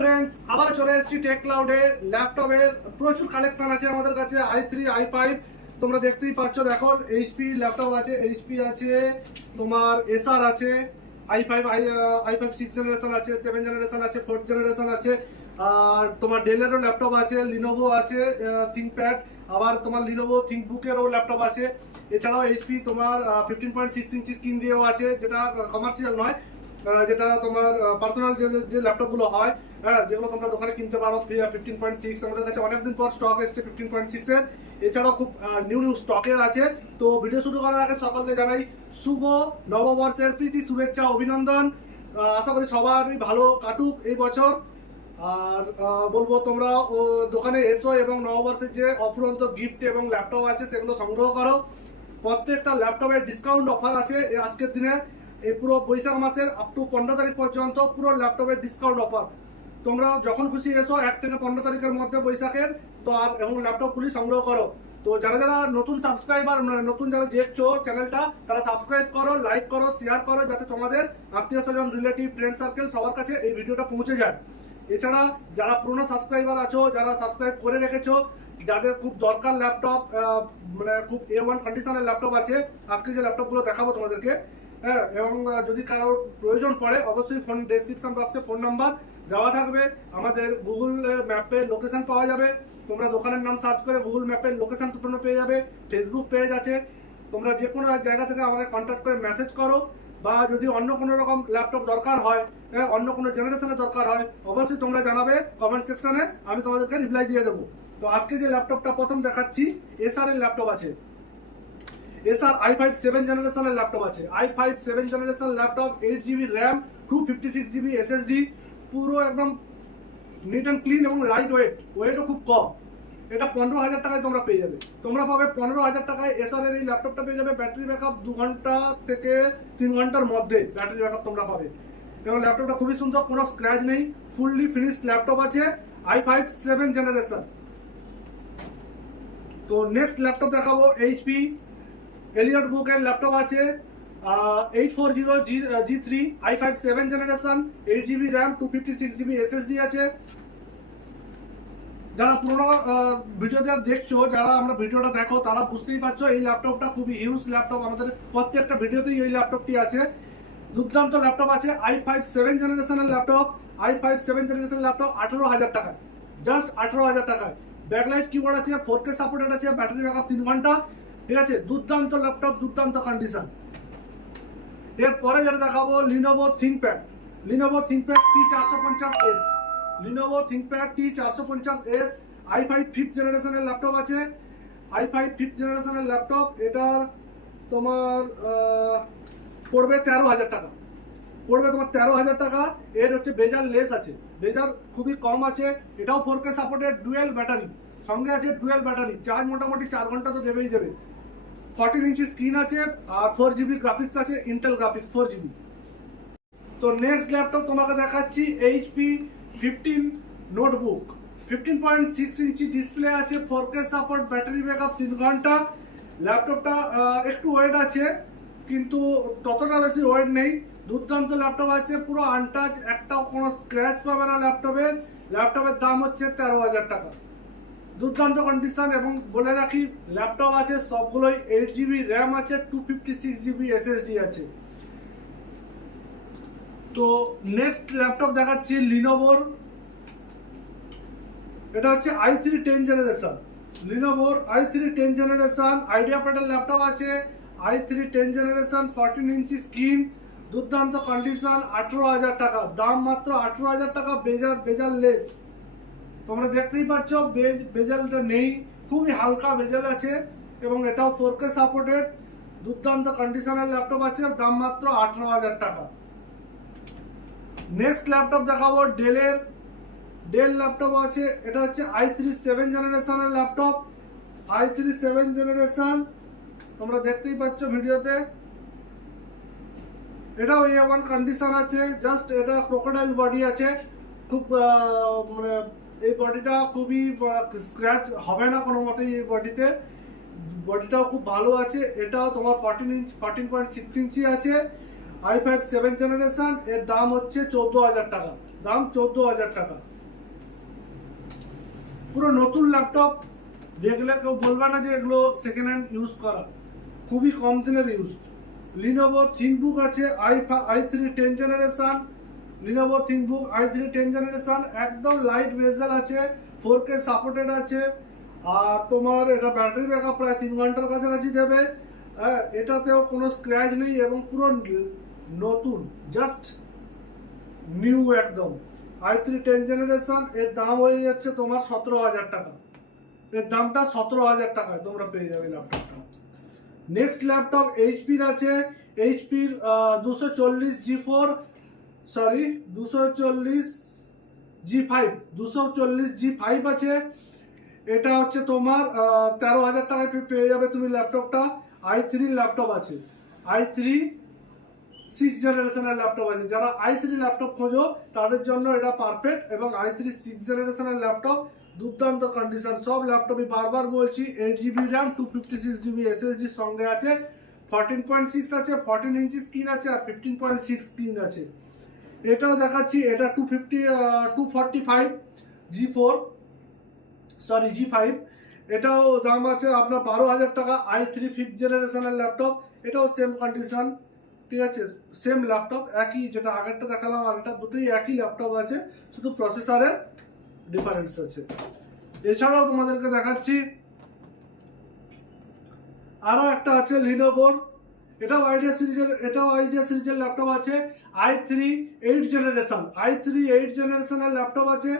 Friends আবার চলে এসেছি টেক ক্লাউডে ল্যাপটপের প্রচুর কালেকশন আছে আমাদের কাছে আই থ্রি আই ফাইভ তোমরা দেখতেই পাচ্ছ, দেখো এইচপি ল্যাপটপ আছে এইচপি আছে, তোমার এসআর আছে i five i i five six generation আছে সেভেন জেনারেশন আছে ফোর্থ জেনারেশন আছে, আর তোমার ডেলেরও ল্যাপটপ আছে লিনোভো আছে থিঙ্কপ্যাড আবার তোমার লিনোভো থিঙ্কবুকেরও ল্যাপটপ আছে। এছাড়াও এইচপি তোমার fifteen point six inch screen দিয়েও আছে, যেটা কমার্শিয়াল নয় যেটা তোমার পার্সোনাল যে ল্যাপটপগুলো হয় হ্যাঁ যেগুলো তোমরা দোকানে কিনতে পারো ফিফটিন পয়েন্ট সিক্স আমাদের কাছে অনেকদিন পর স্টক এসছে ফিফটিন পয়েন্ট সিক্সের এছাড়াও খুব নিউ নিউ স্টকের আছে। তো ভিডিও শুরু করার আগে সকলকে জানাই শুভ নববর্ষের প্রীতি, শুভেচ্ছা, অভিনন্দন। আশা করি সবারই ভালো কাটুক এই বছর। আর বলব তোমরা, ও, দোকানে এসো এবং নববর্ষের যে অফুরন্ত গিফট এবং ল্যাপটপ আছে, সেগুলো সংগ্রহ করো। প্রত্যেকটা ল্যাপটপের ডিসকাউন্ট অফার আছে আজকের দিনে। এই পুরো বৈশাখ মাসের আপ টু পনেরো তারিখ পর্যন্ত পুরো ল্যাপটপের ডিসকাউন্ট অফার তোমরা যখন খুশি এসো, এক থেকে পনেরো তারিখের মধ্যে বৈশাখের, তো আর এবং ল্যাপটপগুলি সংগ্রহ করো। তো যারা যারা নতুন সাবস্ক্রাইবার নতুন যারা দেখছ চ্যানেলটা তারা সাবস্ক্রাইব করো লাইক করো শেয়ার করো, যাতে তোমাদের আত্মীয় স্বজন রিলেটিভ ফ্রেন্ড সার্কেল সবার কাছে এই ভিডিওটা পৌঁছে যায়। এছাড়া যারা পুরনো সাবস্ক্রাইবার আছো, যারা সাবস্ক্রাইব করে রেখেছো, যাদের খুব দরকার ল্যাপটপ মানে খুব এ ওয়ান কন্ডিশনের ল্যাপটপ আছে, আজকে যে ল্যাপটপগুলো দেখাবো তোমাদেরকে হ্যাঁ এবং যদি কারোর প্রয়োজন পড়ে অবশ্যই ফোন ডেসক্রিপশন বক্সে ফোন নাম্বার দেওয়া থাকবে। আমাদের গুগল ম্যাপে লোকেশন পাওয়া যাবে। তোমরা দোকানের নাম সার্চ করে গুগল ম্যাপে লোকেশন তোমরা পেয়ে যাবে। ফেসবুক পেজ আছে। তোমরা যে কোনো জায়গা থেকে আমাকে কন্ট্যাক্ট করে মেসেজ করো। বা যদি অন্য কোনো রকম ল্যাপটপ দরকার হয় হ্যাঁ, অন্য কোনো জেনারেশনের দরকার হয় অবশ্যই তোমরা জানাবে কমেন্ট সেকশনে আমি তোমাদেরকে রিপ্লাই দিয়ে দেবো। তো আজকে যে ল্যাপটপটা প্রথম দেখাচ্ছি এসআর এর ল্যাপটপ আছে। এসআর আই ফাইভ সেভেন জেনারেশনের ল্যাপটপ আছে। I five seven generation laptop eight GB RAM two fifty six GB SSD পুরো একদম নিট অ্যান্ড ক্লিন এবং লাইট ওয়েট ওয়েটও খুব কম। এটা পনেরো হাজার টাকায় তোমরা পেয়ে যাবে। তোমরা পাবে পনেরো হাজার টাকায় এসআর এর এই ল্যাপটপটা পেয়ে যাবে। ব্যাটারি ব্যাকআপ দু ঘণ্টা থেকে তিন ঘণ্টার মধ্যে ব্যাটারি ব্যাকআপ তোমরা পাবে। এবং ল্যাপটপটা খুবই সুন্দর, কোনো স্ক্র্যাচ নেই। ফুললি ফিনিশড ল্যাপটপ আছে আই ফাইভ সেভেন জেনারেশন। তো নেক্সট ল্যাপটপ দেখাবো এইচপি এলিয়ট বুকের ল্যাপটপ আছে eight four zero G G three I five seven generation eight GB RAM two fifty six GB SSD আছে। যারা পুরোনো video যারা দেখছ, যারা আমরা ভিডিওটা দেখো, তারা বুঝতেই পারছ এই ল্যাপটপটা খুবই হিউজ ল্যাপটপ আমাদের প্রত্যেকটা ভিডিওতেই এই ল্যাপটপটি আছে। দুর্দান্ত ল্যাপটপ আছে আই ফাইভ সেভেন জেনারেশনের laptop I five seven generation laptop আঠেরো হাজার টাকায় জাস্ট আঠেরো হাজার টাকায়। ব্যাকলাইট কিবোর্ড আছে ফোর কে সাপোর্টেড আছে ব্যাটারি ব্যাকআপ তিন ঘণ্টা। ঠিক আছে? দুর্দান্ত ল্যাপটপ দুর্দান্ত কন্ডিশন এরপরে যেটা দেখাবো Lenovo ThinkPad Lenovo ThinkPad T চারশো পঞ্চাশ এস লিনোভো থিঙ্কপ্যাড টি চারশো পঞ্চাশ এস আই ফাইভ ফিফথ জেনারেশনের ল্যাপটপ আছে। আই ফাইভ ফিফথ জেনারেশনের ল্যাপটপ এটার তোমার পড়বে তেরো হাজার টাকা। পড়বে তোমার তেরো হাজার টাকা। এর হচ্ছে বেজার লেস আছে। বেজার খুবই কম আছে। এটাও four K supported dual battery সঙ্গে আছে ডুয়েল ব্যাটারি চার্জ মোটামুটি চার ঘণ্টা তো দেবেই দেবে। ফর্টিন ইঞ্চি স্ক্রিন আছে, আর ফোর জিবি গ্রাফিক্স আছে ইন্টেল গ্রাফিক্স ফোর জিবি তো নেক্সট ল্যাপটপ তোমাকে দেখাচ্ছি HP fifteen notebook fifteen point six inch display আছে four K support battery backup তিন ঘণ্টা। ল্যাপটপটা একটু ওয়েট আছে, কিন্তু ততটা বেশি ওয়েট নেই। দুর্দান্ত ল্যাপটপ আছে, পুরো আনটাচ একটাও কোনো স্ক্র্যাচ পাবে না ল্যাপটপের ল্যাপটপের দাম হচ্ছে তেরো হাজার টাকা। দুর্দান্ত কন্ডিশন এবং বলে রাখি ল্যাপটপ আছে সবগুলোই এইট জিবি র্যাম আছে two fifty six GB SSD আছে। তো নেক্সট ল্যাপটপ দেখাচ্ছি লিনোভোর এটা হচ্ছে I three ten generation লিনোভোর I three ten generation Idea প্যাডের ল্যাপটপ আছে I three ten generation fourteen inch screen দুর্দান্ত কন্ডিশন আঠেরো হাজার টাকা। দাম মাত্র আঠেরো হাজার টাকা, বেজার বেজার লেস তোমরা দেখতেই পাচ্ছ, বেজ, বেজালটা নেই। খুবই হালকা বেজাল আছে এবং এটাও ফোর কে সাপোর্টেড দুর্দান্ত কন্ডিশনের ল্যাপটপ আছে, দাম মাত্র আঠেরো হাজার টাকা। নেক্সট ল্যাপটপ দেখাবো ডেলের ডেল ল্যাপটপ আছে, এটা হচ্ছে আই থ্রি সেভেন জেনারেশনের laptop I three seven generation তোমরা দেখতেই পাচ্ছ ভিডিওতে। এটাও এ ওয়ান কন্ডিশন আছে জাস্ট এটা ক্রোকোডাইল বডি আছে। খুব মানে এই বডিটা খুবই স্ক্র্যাচ হবে না কোনো মতেই এই বডিতে বডিটাও খুব ভালো আছে, এটাও তোমার fourteen inch fourteen point six inch আছে। আই ফাইভ সেভেন জেনারেশন এর দাম হচ্ছে চোদ্দ হাজার টাকা। দাম চোদ্দ হাজার টাকা। পুরো নতুন ল্যাপটপ দেখলে কেউ বলবে না যে এগুলো সেকেন্ড হ্যান্ড ইউজ করা। খুবই কম দিনের ইউজ লিনোভো থিঙ্কবুক আছে I I three ten generation Lenovo ThinkBook I three ten generation, একদম লাইট ভেজাল আছে ফোর কে সাপোর্টেড আছে। আর তোমার এটা ব্যাটারি ব্যাকআপ প্রায় তিন ঘণ্টার কাছাকাছি দেবে। হ্যাঁ এটাতেও কোনো স্ক্র্যাচ নেই এবং পুরো নতুন জাস্ট নিউ একদম। আই থ্রি টেন জেনারেশন, এর দাম হয়ে যাচ্ছে তোমার সতেরো হাজার টাকা। এর দামটা সতেরো হাজার টাকায়, তোমরা পেয়ে যাবে ল্যাপটপটা নেক্সট ল্যাপটপ এইচপির আছে। এইচপির দুশো চল্লিশ জি ফোর সরি, দুশো চল্লিশ জি ফাইভ, দুশো চল্লিশ জি ফাইভ আছে। এটা হচ্ছে তোমার তেরো হাজার টাকায় পেয়ে যাবে তুমি ল্যাপটপটা। আই থ্রি ল্যাপটপ আছে। আই থ্রি সিক্স জেনারেশনের ল্যাপটপ আছে। যারা আই থ্রি ল্যাপটপ খোঁজো, তাদের জন্য এটা পারফেক্ট এবং আই থ্রি সিক্স জেনারেশনের ল্যাপটপ, দুর্দান্ত কন্ডিশন সব ল্যাপটপই বারবার বলছি eight GB RAM two fifty six GB SSD সঙ্গে আছে। ফোরটিন পয়েন্ট সিক্স আছে ফোরটিন ইঞ্চি স্ক্রিন আছে আর ফিফটিন পয়েন্ট সিক্স স্ক্রিন আছে। এটাও দেখাচ্ছি, এটা two fifty two forty five G four sorry G five এটাও দাম আছে আপনার বারো হাজার টাকা আই থ্রি ফিফথ জেনারেশনের ল্যাপটপ এটাও সেম কন্ডিশন ঠিক আছে? সেম ল্যাপটপ একই যেটা আগেরটা দেখালাম, আর এটা দুটোই একই ল্যাপটপ আছে, শুধু প্রসেসরের ডিফারেন্স আছে। এছাড়াও তোমাদেরকে দেখাচ্ছি, আরও একটা আছে লিনোভোর এটাও আইডিয়া সিরিজের এটাও আইডিয়া সিরিজের ল্যাপটপ আছে। I three eight generation I three eight জেনারেশনের ল্যাপটপ আছে।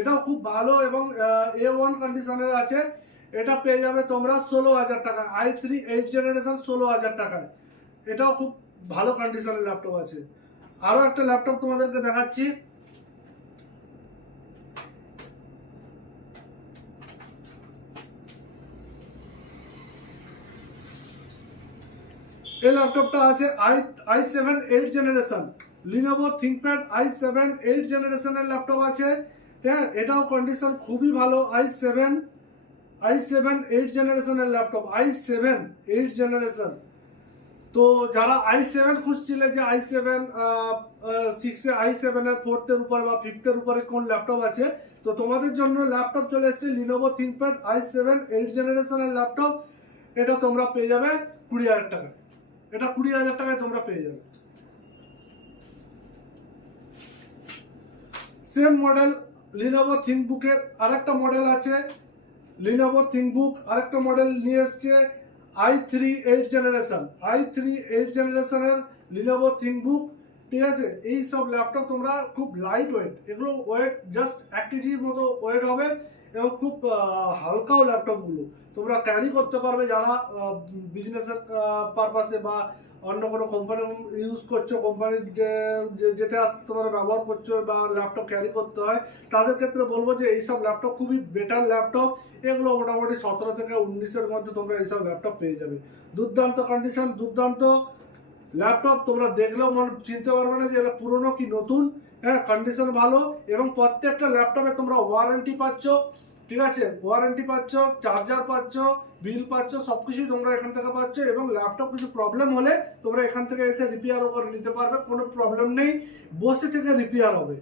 এটাও খুব ভালো এবং এ ওয়ান কন্ডিশনের আছে। এটা পেয়ে যাবে তোমরা ষোলো হাজার টাকা। আই থ্রি এইট জেনারেশন ষোলো হাজার টাকায়। এটাও খুব ভালো কন্ডিশনের ল্যাপটপ আছে। আরও একটা ল্যাপটপ তোমাদেরকে দেখাচ্ছি। এই ল্যাপটপটা আছে I I seven eight generation Lenovo ThinkPad I seven eight জেনারেশনের ল্যাপটপ আছে। হ্যাঁ এটাও কন্ডিশন খুবই ভালো I seven I seven eight জেনারেশনের laptop I seven eight generation তো যারা আই সেভেন খুঁজছিলে যে আই সেভেন সিক্সে আই সেভেনের ফোর্থের উপরে বা ফিফথের উপরে কোন ল্যাপটপ আছে, তো তোমাদের জন্য ল্যাপটপ চলে এসেছে Lenovo ThinkPad I seven eight জেনারেশনের ল্যাপটপ এটা তোমরা পেয়ে যাবে কুড়ি হাজার টাকায় এটা কুড়ি হাজার টাকায় তোমরা পেয়ে যাবে। সেম মডেল লিনোভো থিঙ্কবুকের আরেকটা মডেল আছে। লিনোভো থিঙ্কবুক আরেকটা মডেল নিয়ে এসছে i three eight generation i three eight জেনারেশনের লিনোভো থিঙ্কবুক ঠিক আছে? এই সব ল্যাপটপ তোমরা খুব লাইট ওয়েট এগুলো ওয়েট জাস্ট এক কেজির মতো ওয়েট হবে। এবং খুব হালকাও ল্যাপটপগুলো। তোমরা ক্যারি করতে পারবে যারা বিজনেসের পারপাসে বা অন্য কোনো কোম্পানি ইউজ করছ কোম্পানির যে, যে- যেতে আসতে তোমরা ব্যবহার করছ বা ল্যাপটপ ক্যারি করতে হয়, তাদের ক্ষেত্রে বলব যে এইসব ল্যাপটপ খুবই বেটার ল্যাপটপ এগুলো মোটামুটি সতেরো থেকে উনিশের মধ্যে তোমরা এইসব ল্যাপটপ পেয়ে যাবে। দুর্দান্ত কন্ডিশন দুর্দান্ত ল্যাপটপ তোমরা দেখলেও মনে, চিনতে পারবে না যে এটা পুরনো কি নতুন। হ্যাঁ কন্ডিশন ভালো এবং প্রত্যেকটা ল্যাপটপে তোমরা ওয়ারেন্টি পাচ্ছ, ঠিক আছে? ওয়ারেন্টি পাচ্ছ চার্জার পাচ্ছ বিল পাচ্ছ সব কিছুই তোমরা এখান থেকে পাচ্ছ এবং ল্যাপটপ কিছু প্রবলেম হলে তোমরা এখান থেকে এসে রিপেয়ারও করে নিতে পারবে, কোনো প্রবলেম নেই, বসে থেকে রিপেয়ার হবে।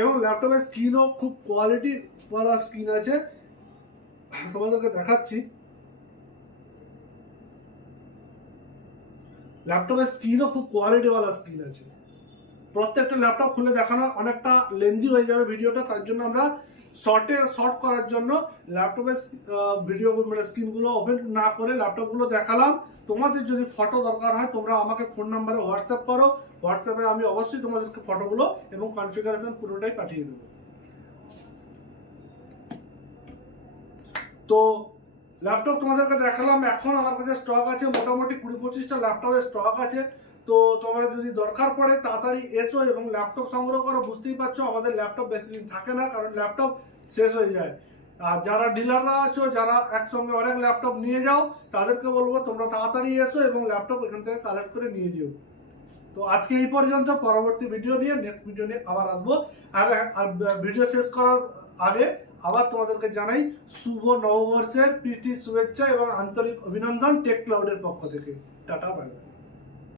এবং ল্যাপটপের স্ক্রিনও খুব কোয়ালিটি ওয়ালা স্ক্রিন আছে। তোমাদেরকে দেখাচ্ছি। ল্যাপটপের স্ক্রিনও খুব কোয়ালিটিওয়ালা স্ক্রিন আছে। প্রত্যেকটা ল্যাপটপ খুলে দেখানো অনেকটা লেন্দি হয়ে যাবে ভিডিওটা তার জন্য আমরা শর্টে শর্ট করার জন্য ল্যাপটপের ভিডিও মানে স্ক্রিনগুলো ওপেন না করে ল্যাপটপগুলো দেখালাম। তোমাদের যদি ফটো দরকার হয়, তোমরা আমাকে ফোন নাম্বারে হোয়াটসঅ্যাপ করো। হোয়াটসঅ্যাপে আমি অবশ্যই তোমাদেরকে ফটোগুলো এবং কনফিগারেশন পুরোটাই পাঠিয়ে দেবো। তো ল্যাপটপ তোমাদেরকে দেখালাম। এখন আমার কাছে স্টক আছে, মোটামুটি কুড়ি পঁচিশটা ল্যাপটপের স্টক আছে। তো তোমার যদি দরকার পড়ে তাড়াতাড়ি এসো এবং ল্যাপটপ সংগ্রহ করো, বুঝতেই পারছ আমাদের ল্যাপটপ বেশি দিন থাকে না, কারণ ল্যাপটপ শেষ হয়ে যায়। আর যারা ডিলাররা আছো, যারা একসঙ্গে অনেক ল্যাপটপ নিয়ে যাও, তাদেরকে বলব তোমরা তাড়াতাড়ি এসো এবং ল্যাপটপ এখান থেকে কালেক্ট করে নিয়ে যেও। তো আজকে এই পর্যন্ত, পরবর্তী ভিডিও নিয়ে নেক্সট ভিডিও নিয়ে আবার আসব। আর ভিডিও শেষ করার আগে আবার তোমাদেরকে জানাই, শুভ নববর্ষের প্রীতি, শুভেচ্ছা এবং আন্তরিক অভিনন্দন টেক ক্লাউডের পক্ষ থেকে। Tata bye bye